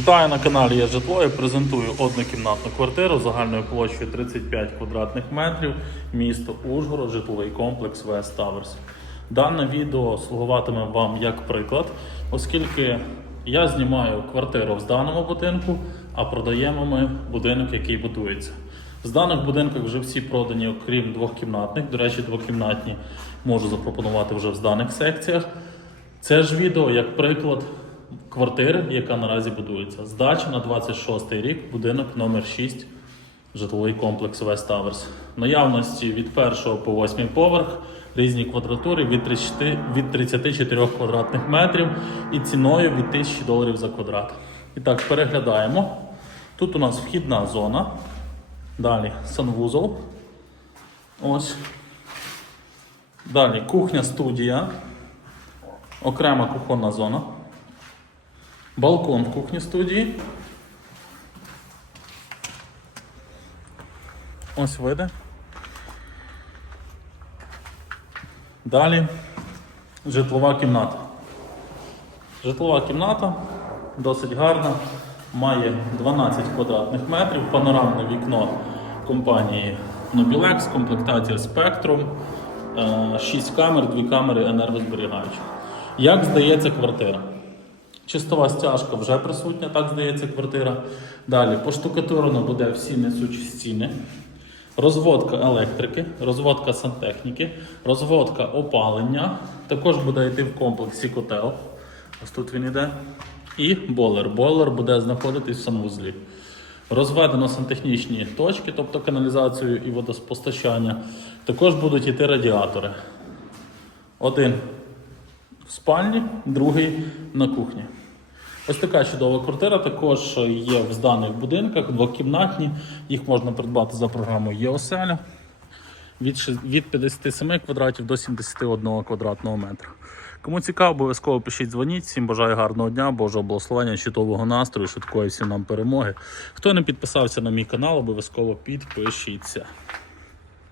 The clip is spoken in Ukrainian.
Вітаю на каналі Я Житло. Я презентую однокімнатну квартиру загальною площею 35 квадратних метрів, місто Ужгород, житловий комплекс West Towers. Дане відео слугуватиме вам як приклад, оскільки я знімаю квартиру в даному будинку, а продаємо ми будинок, який будується. З даних будинках вже всі продані, окрім двохкімнатних. До речі, двохкімнатні можу запропонувати вже в зданих секціях. Це ж відео як приклад квартири, яка наразі будується. Здача на 26 рік, будинок номер 6 житловий комплекс West Towers. Наявності від 1 по 8 поверх, різні квадратури від 30, від 34 квадратних метрів і ціною від 1000 доларів за квадрат. І так, переглядаємо. Тут у нас вхідна зона. Далі санвузол. Ось. Далі кухня студія. Окрема кухонна зона. Балкон в кухні студії. Ось види. Далі житлова кімната. Житлова кімната досить гарна. Має 12 квадратних метрів, панорамне вікно компанії Nobilex, комплектація Spectrum, 6 камер, 2 камери енергозберігаючі. Як здається квартира? Чистова стяжка вже присутня, так здається квартира. Далі поштукатурено буде всі несучі стіни. Розводка електрики, розводка сантехніки, розводка опалення. Також буде йти в комплексі котел. Ось тут він іде. І бойлер. Бойлер буде знаходитись в санвузлі. Розведено сантехнічні точки, тобто каналізацію і водопостачання. Також будуть йти радіатори. Один в спальні, другий на кухні. Ось така чудова квартира також є в зданих будинках, двокімнатні. Їх можна придбати за програмою ЄОСЕЛЯ від 57 квадратів до 71 квадратного метра. Кому цікаво, обов'язково пишіть, дзвоніть. Всім бажаю гарного дня, Божого благословення, чудового настрою, швидкої всім нам перемоги. Хто не підписався на мій канал, обов'язково підпишіться.